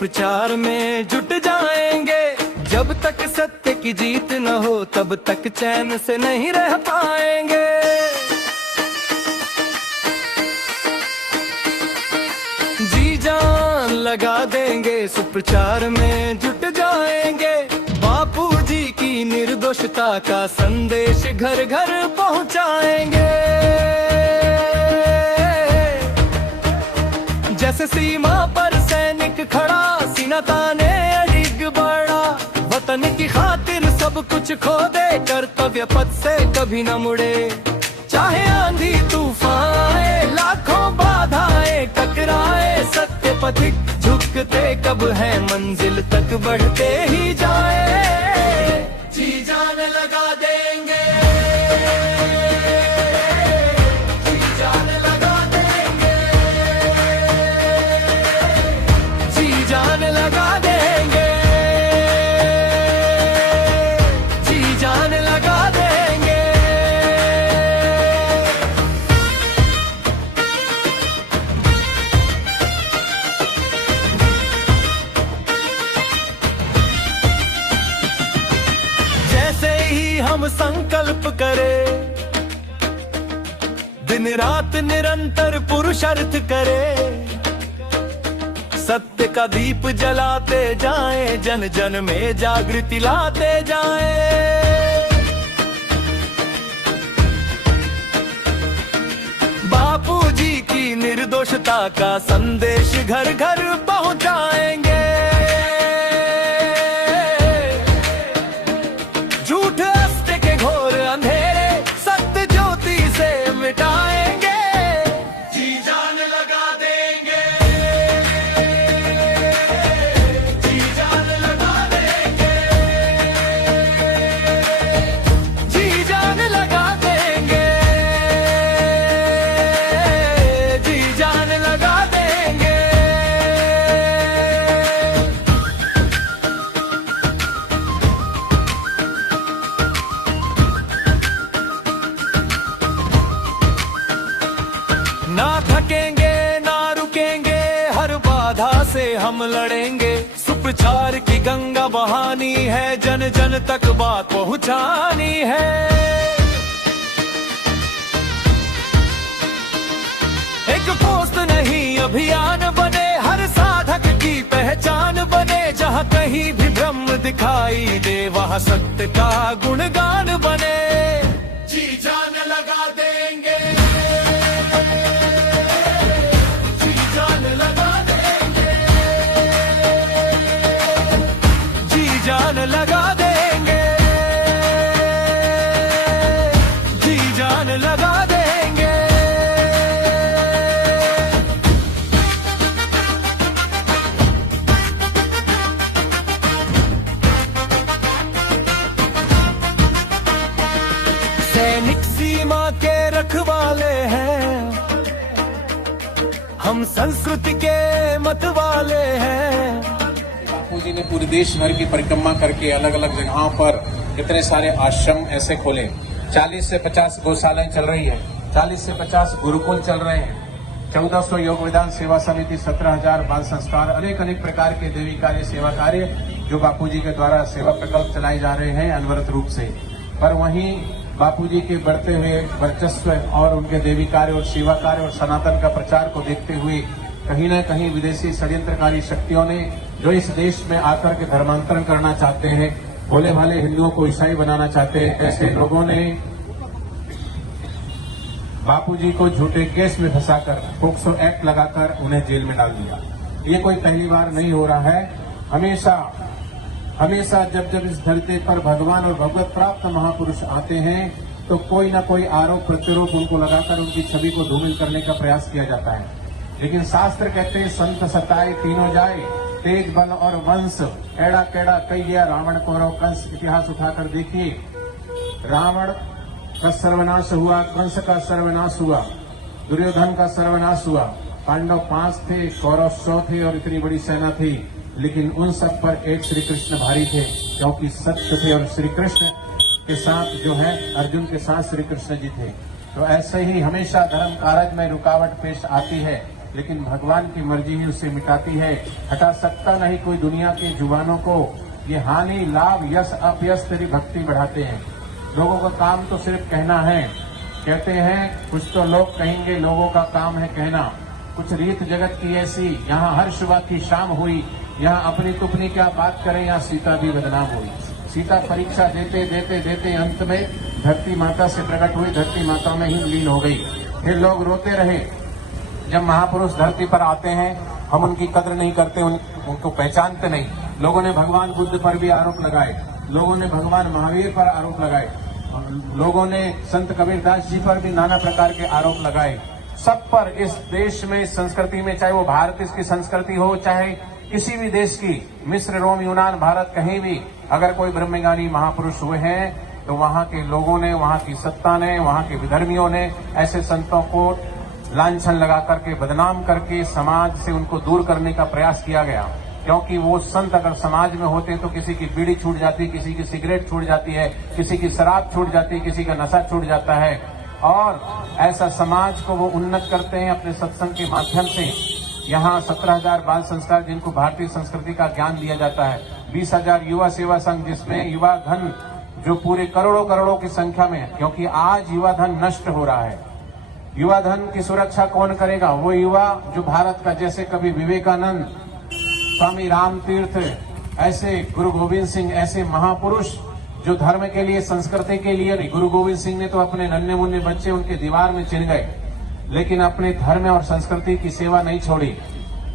प्रचार में जुट जाएंगे। जब तक सत्य की जीत न हो तब तक चैन से नहीं रह पाएंगे। जी जान लगा देंगे, सुप्रचार में जुट जाएंगे। बापू जी की निर्दोषता का संदेश घर घर पहुंचाएंगे। जैसे सीमा पर सैनिक खड़ा, सीना ताने अड़िग बढ़ा। वतन की खातिर सब कुछ खो दे, कर्तव्य पथ से कभी न मुड़े। चाहे आंधी तूफान आए, लाखों बाधाएं टकराए, सत्य पथिक झुकते कब है, मंजिल तक बढ़ते ही जाए। जी जान लगा देंगे, जी जान लगा देंगे, जी जान लगा देंगे, जी जान लगा देंगे। जैसे ही हम संकल्प करें, दिन रात निरंतर पुरुषार्थ करें, सत्य का दीप जलाते जाएं, जन जन में जागृति लाते जाएं। बापू जी की निर्दोषता का संदेश घर घर पहुंचाएंगे। झूठ अस्ते के घोर अंधेरे सत्य ज्योति से मिटाएंगे। जी जान लगा देंगे, जी जान लगा देंगे, जी जान लगा देंगे, जी जान लगा देंगे। ना थकेंगे ना रुकेंगे, हर बाधा से हम लड़ेंगे। सुप्रचार की गंगा बहानी है, जन जन तक बात पहुंचानी है। एक पोस्ट नहीं अभियान बने, हर साधक की पहचान बने। जहाँ कहीं भी ब्रह्म दिखाई दे, वहाँ सत्य का गुणगान बने। जी जान लगा देंगे, जी जान लगा देंगे, जी जान लगा देंगे, जी जान लगा देंगे। सैनिक सीमा के रखवाले हैं, हम संस्कृति के मतवाले हैं। बापू जी ने पूरे देश भर की परिक्रमा करके अलग अलग जगहों पर कितने सारे आश्रम ऐसे खोले। 40 से 50 गौशालाएं चल रही है, 40 से 50 गुरुकुल चल रहे हैं, 1400 योग विधान सेवा समिति, 17,000 बाल संस्कार, अनेक प्रकार के देवी कार्य सेवा कार्य जो बापू जी के द्वारा सेवा प्रकल्प चलाए जा रहे हैं अनवरत रूप से। पर वहीं बापू जी के बढ़ते हुए वर्चस्व और उनके देवी कार्य और सेवा कार्य और सनातन का प्रचार को देखते हुए कहीं न कहीं विदेशी षड्यंत्रकारी शक्तियों ने, जो इस देश में आकर के धर्मांतरण करना चाहते हैं, भोले भाले हिंदुओं को ईसाई बनाना चाहते हैं, ऐसे लोगों ने बापू जी को झूठे केस में फंसाकर पोक्सो एक्ट लगाकर उन्हें जेल में डाल दिया। ये कोई पहली बार नहीं हो रहा है। हमेशा जब इस धरती पर भगवान और भगवत प्राप्त महापुरुष आते हैं तो कोई ना कोई आरोप प्रत्यारोप उनको लगाकर उनकी छवि को धूमिल करने का प्रयास किया जाता है। लेकिन शास्त्र कहते हैं संत सताए तीनों जाए, तेज बल और वंश, एड़ा केड़ा कई गया रावण कौरव कंस। इतिहास उठाकर देखिए, रावण का सर्वनाश हुआ, कंस का सर्वनाश हुआ, दुर्योधन का सर्वनाश हुआ। पांडव 5 थे, कौरव 100 थे और इतनी बड़ी सेना थी, लेकिन उन सब पर एक श्री कृष्ण भारी थे, क्योंकि सत्य थे और श्री कृष्ण के साथ जो है अर्जुन के साथ श्री कृष्ण जी थे। तो ऐसे ही हमेशा धर्म कारज में रुकावट पेश आती है, लेकिन भगवान की मर्जी ही उससे मिटाती है। हटा सकता नहीं कोई दुनिया के जुबानों को। ये हानि लाभ यश अपयश तेरी भक्ति बढ़ाते हैं। लोगों का काम तो सिर्फ कहना है, कहते हैं कुछ तो लोग कहेंगे, लोगों का काम है कहना। कुछ रीत जगत की ऐसी, यहाँ हर सुबह की शाम हुई, यहाँ अपनी तुपनी क्या बात करें, यहाँ सीता भी बदनाम हुई। सीता परीक्षा देते देते देते अंत में धरती माता से प्रकट हुई, धरती माता में ही लीन हो गई। फिर लोग रोते रहे। जब महापुरुष धरती पर आते हैं हम उनकी कद्र नहीं करते, उनको पहचानते नहीं। लोगों ने भगवान बुद्ध पर भी आरोप लगाए, लोगों ने भगवान महावीर पर आरोप लगाए, लोगों ने संत कबीरदास जी पर भी नाना प्रकार के आरोप लगाए। सब पर इस देश में संस्कृति में, चाहे वो भारत की संस्कृति हो, चाहे किसी भी देश की, मिस्र, रोम, यूनान, भारत, कहीं भी अगर कोई ब्रह्मज्ञानी महापुरुष हुए हैं तो वहां के लोगों ने, वहां की सत्ता ने, वहां के विधर्मियों ने ऐसे संतों को लांछन लगा करके, बदनाम करके समाज से उनको दूर करने का प्रयास किया गया। क्योंकि वो संत अगर समाज में होते तो किसी की बीड़ी छूट जाती, किसी की सिगरेट छूट जाती है, किसी की शराब छूट जाती है, किसी का नशा छूट जाता है। और ऐसा समाज को वो उन्नत करते हैं अपने सत्संग के माध्यम से। यहाँ 17,000 बाल संस्कार जिनको भारतीय संस्कृति का ज्ञान दिया जाता है, 20,000 युवा सेवा संघ जिसमें युवा धन जो पूरे करोड़ों करोड़ों की संख्या में है, क्योंकि आज युवा धन नष्ट हो रहा है। युवा धन की सुरक्षा कौन करेगा? वो युवा जो भारत का, जैसे कभी विवेकानंद, स्वामी राम तीर्थ, ऐसे गुरु गोविंद सिंह, ऐसे महापुरुष जो धर्म के लिए, संस्कृति के लिए नहीं। गुरु गोविंद सिंह ने तो अपने नन्हे मुन्ने बच्चे उनके दीवार में चिन गए, लेकिन अपने धर्म और संस्कृति की सेवा नहीं छोड़ी।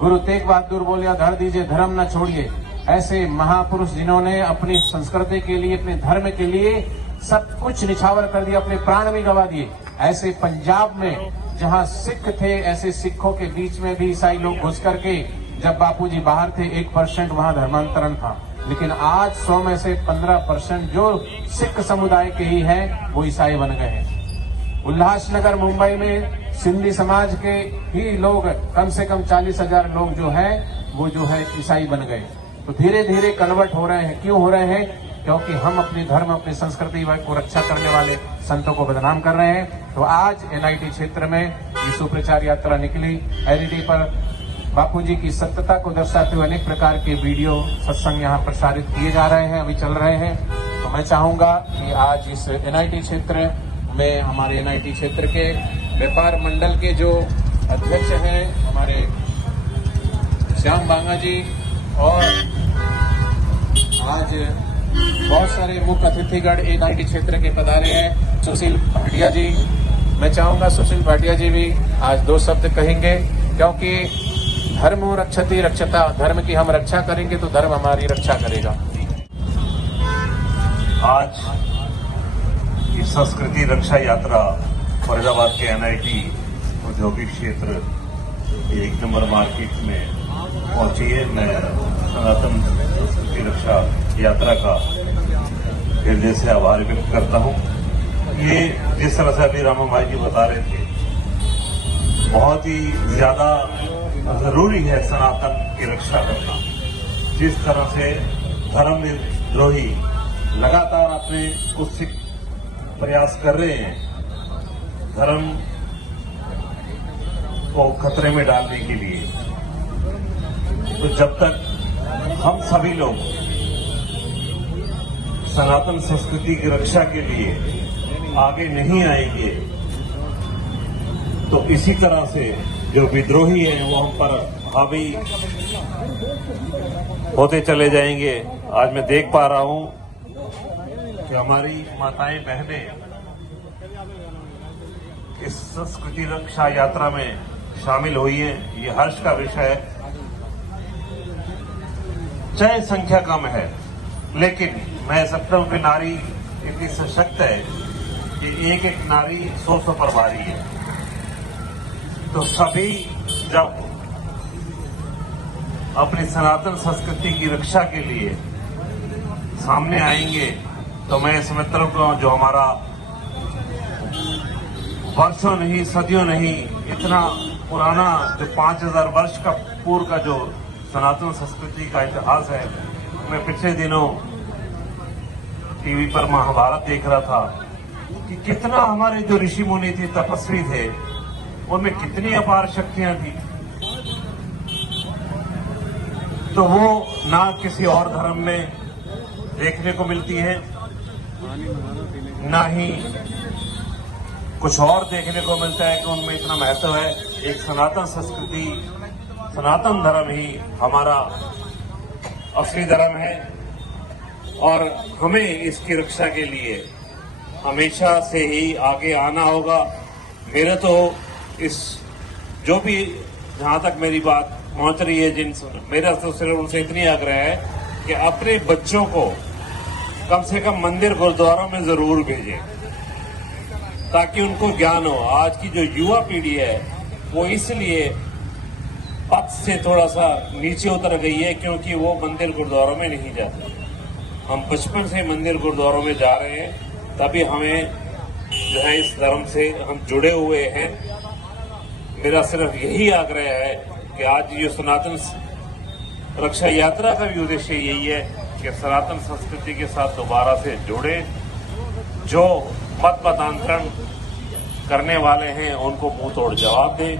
गुरु तेग बहादुर बोलिया, धड़ दीजिए धर्म न छोड़िए। ऐसे महापुरुष जिन्होंने अपनी संस्कृति के लिए, अपने धर्म के लिए सब कुछ निछावर कर दिया, अपने प्राण भी गंवा दिए। ऐसे पंजाब में जहां सिख थे, ऐसे सिखों के बीच में भी ईसाई लोग घुस करके, जब बापूजी बाहर थे 1% वहां धर्मांतरण था, लेकिन आज 100 में से 15% जो सिख समुदाय के ही हैं वो ईसाई बन गए हैं। उल्लासनगर मुंबई में सिंधी समाज के ही लोग, कम से कम 40,000 लोग जो हैं वो जो है ईसाई बन गए। तो धीरे धीरे कन्वर्ट हो रहे हैं। क्यों हो रहे हैं? क्योंकि हम अपने धर्म, अपनी संस्कृति को रक्षा करने वाले संतों को बदनाम कर रहे हैं। तो आज एनआईटी क्षेत्र में ये सुप्रचार यात्रा निकली। एलईडी पर बापूजी की सत्यता को दर्शाते हुए अनेक प्रकार के वीडियो सत्संग यहाँ प्रसारित किए जा रहे हैं, अभी चल रहे हैं। तो मैं चाहूंगा कि आज इस एनआईटी क्षेत्र में, हमारे एनआईटी क्षेत्र के व्यापार मंडल के जो अध्यक्ष हैं हमारे श्याम बांगा जी, और आज बहुत सारे मुख्य अतिथिगण एनआईटी क्षेत्र के पधारे हैं। सुशील भाटिया जी, मैं चाहूंगा सुशील भाटिया जी भी आज 2 शब्द कहेंगे, क्योंकि धर्म रक्षति रक्षता, धर्म की हम रक्षा करेंगे तो धर्म हमारी रक्षा करेगा। आज ये संस्कृति रक्षा यात्रा फरीदाबाद के एनआईटी औद्योगिक क्षेत्र 1 नंबर मार्केट में पहुंची है। मैं सनातन संस्कृति रक्षा यात्रा का हृदय से आभार व्यक्त करता हूं। ये जिस तरह से अभी रामा भाई जी बता रहे थे, बहुत ही ज्यादा जरूरी है सनातन की रक्षा करना। जिस तरह से धर्म विद्रोही लगातार अपने कुत्सित प्रयास कर रहे हैं धर्म को खतरे में डालने के लिए, तो जब तक हम सभी लोग सनातन संस्कृति की रक्षा के लिए आगे नहीं आएंगे, तो इसी तरह से जो विद्रोही हैं वो हम पर हावी होते चले जाएंगे। आज मैं देख पा रहा हूं कि हमारी माताएं बहनें इस संस्कृति रक्षा यात्रा में शामिल हुई हैं। ये हर्ष का विषय है। चाहे संख्या कम है, लेकिन मैं समझता हूं कि नारी इतनी सशक्त है कि एक एक नारी 100 पर भारी है। तो सभी जब अपनी सनातन संस्कृति की रक्षा के लिए सामने आएंगे, तो मैं समझता हूं कि जो हमारा वर्षों नहीं, सदियों नहीं, इतना पुराना जो 5000 वर्ष का पूर्व का जो सनातन संस्कृति का इतिहास है। मैं पिछले दिनों टीवी पर महाभारत देख रहा था कि कितना हमारे जो ऋषि मुनि थे, तपस्वी थे, उनमें कितनी अपार शक्तियां थी। तो वो ना किसी और धर्म में देखने को मिलती है, ना ही कुछ और देखने को मिलता है कि उनमें इतना महत्व है। एक सनातन संस्कृति, सनातन धर्म ही हमारा असली धर्म है और हमें इसकी रक्षा के लिए हमेशा से ही आगे आना होगा। मेरे तो इस जो भी जहां तक मेरी बात पहुंच रही है, मेरा तो सिर्फ उनसे इतनी आग्रह है कि अपने बच्चों को कम से कम मंदिर गुरुद्वारों में जरूर भेजें ताकि उनको ज्ञान हो। आज की जो युवा पीढ़ी है वो इसलिए पथ से थोड़ा सा नीचे उतर गई है क्योंकि वो मंदिर गुरुद्वारों में नहीं जाते। हम बचपन से मंदिर गुरुद्वारों में जा रहे हैं, तभी हमें जो है इस धर्म से हम जुड़े हुए हैं। मेरा सिर्फ यही आग्रह है कि आज ये सनातन रक्षा यात्रा का भी उद्देश्य यही है कि सनातन संस्कृति के साथ दोबारा से जुड़े। जो मत मतांतरण करने वाले हैं उनको मुंह तोड़ जवाब दें,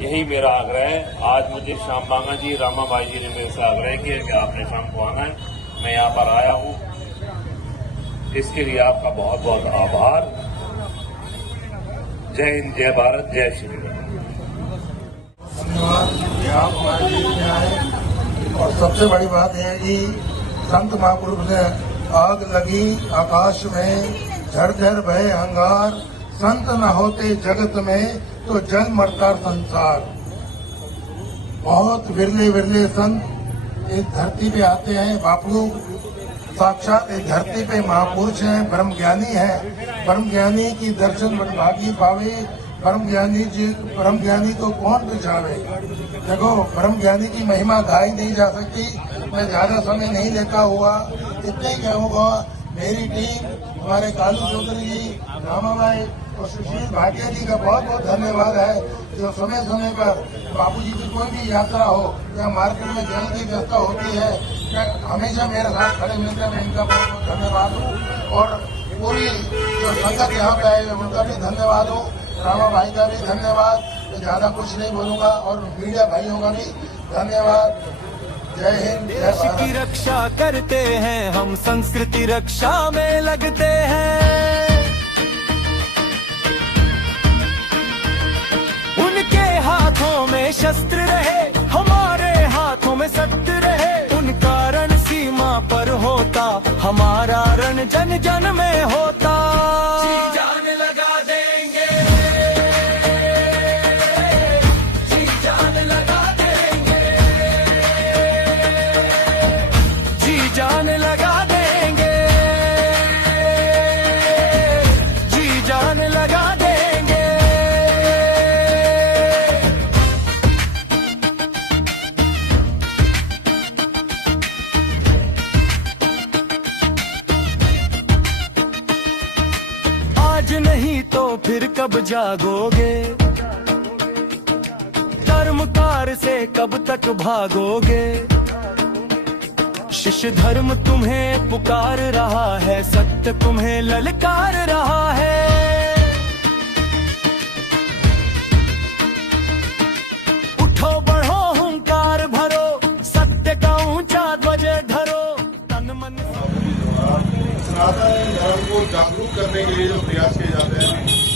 यही मेरा आग्रह है। आज मुझे श्याम बांगा जी, रामा भाई जी ने मेरे से आग्रह किया कि आपने शाम को आना है, मैं यहाँ पर आया हूँ। इसके लिए आपका बहुत बहुत आभार। जय हिंद, जय भारत, जय श्री राम। धन्यवाद कि आप हमारे बीच में आए। और सबसे बड़ी बात है कि संत महापुरुष ने आग लगी आकाश में, झरझर भय अंगार, संत न होते जगत में तो जल मरता संसार। बहुत विरले विरले संत इस धरती पे आते हैं। बापू साक्षात इस धरती पे महापुरुष हैं, ब्रह्म ज्ञानी हैं। ब्रह्म ज्ञानी की दर्शन भागी पावे, ब्रह्म ज्ञानी को कौन पहचाने। देखो, ब्रह्म ज्ञानी की महिमा गाई नहीं जा सकती। मैं ज्यादा समय नहीं लेता हुआ इतने ही कहूँगा, मेरी टीम, हमारे कालू चौधरी जी, रामा भाई और सुशील भाटिया जी का बहुत बहुत धन्यवाद है जो समय समय पर बापूजी की कोई भी यात्रा हो या मार्केट में जल की व्यवस्था होती है, हमेशा मेरे साथ खड़े मिलते हैं। मैं इनका बहुत बहुत धन्यवाद हूँ और पूरी जो संगत यहाँ पे है उनका भी धन्यवाद हूँ। रामा भाई का भी धन्यवाद। मैं ज्यादा कुछ नहीं बोलूंगा और मीडिया भाइयों का भी धन्यवाद। जय हिंद, जय देश भारत। की रक्षा करते हैं हम, संस्कृति रक्षा में लगते हैं। उनके हाथों में शस्त्र रहे, हमारे हाथों में सत्य रहे। उनका रण सीमा पर होता, हमारा रण जन जन में होता। जी जान लगा देंगे, जी जान लगा देंगे, जी जान लगा देंगे, जी जान लगा देंगे। आज नहीं तो फिर कब जागोगे, कर्म कार से कब तक भागोगे। शिष्य धर्म तुम्हें पुकार रहा है, सत्य तुम्हें ललकार रहा है। उठो बढ़ो हुंकार भरो, सत्य का ऊंचा ध्वज धरो। तन मन सनातन धर्म को जागरूक करने के लिए जो प्रयास किए जाते हैं,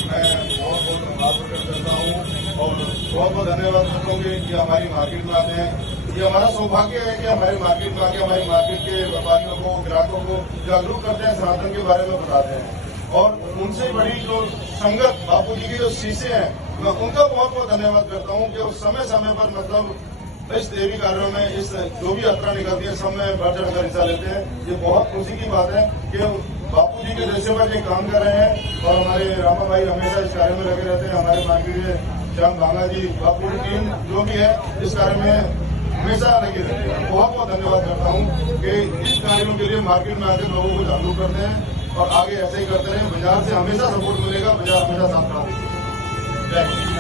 मैं बहुत बहुत आभार प्रकट करता हूँ और बहुत बहुत धन्यवाद करता हूँ कि हमारी मार्केट में आते हैं। ये हमारा सौभाग्य है कि हमारी मार्केट में आके हमारी मार्केट के व्यापारियों को, ग्राहकों को जागरूक करते हैं, सनातन के बारे में बताते हैं। और उनसे बड़ी जो संगत बापू जी के जो शीशे हैं, मैं उनका बहुत बहुत धन्यवाद करता हूँ कि समय समय पर मतलब इस देवी कार्यों में, इस जो भी यात्रा निकलती है सब में बढ़ चढ़ कर हिस्सा लेते हैं। ये बहुत खुशी की बात है कि बापू जी के जैसे पर ये काम कर रहे हैं और हमारे रामा भाई हमेशा इस कार्य में लगे रहते हैं। हमारे मार्केट में श्याम बांगा जी, बापू की टीम जो भी है इस कार्य में हमेशा लगे रहते हैं। बहुत बहुत धन्यवाद करता हूँ कि इस कार्यों के लिए मार्केट में आकर लोगों को जागरूक करते हैं और आगे ऐसे ही करते रहे। बाजार से हमेशा सपोर्ट मिलेगा, बाजार हमेशा साथ खड़ा देगी। जय हिंद।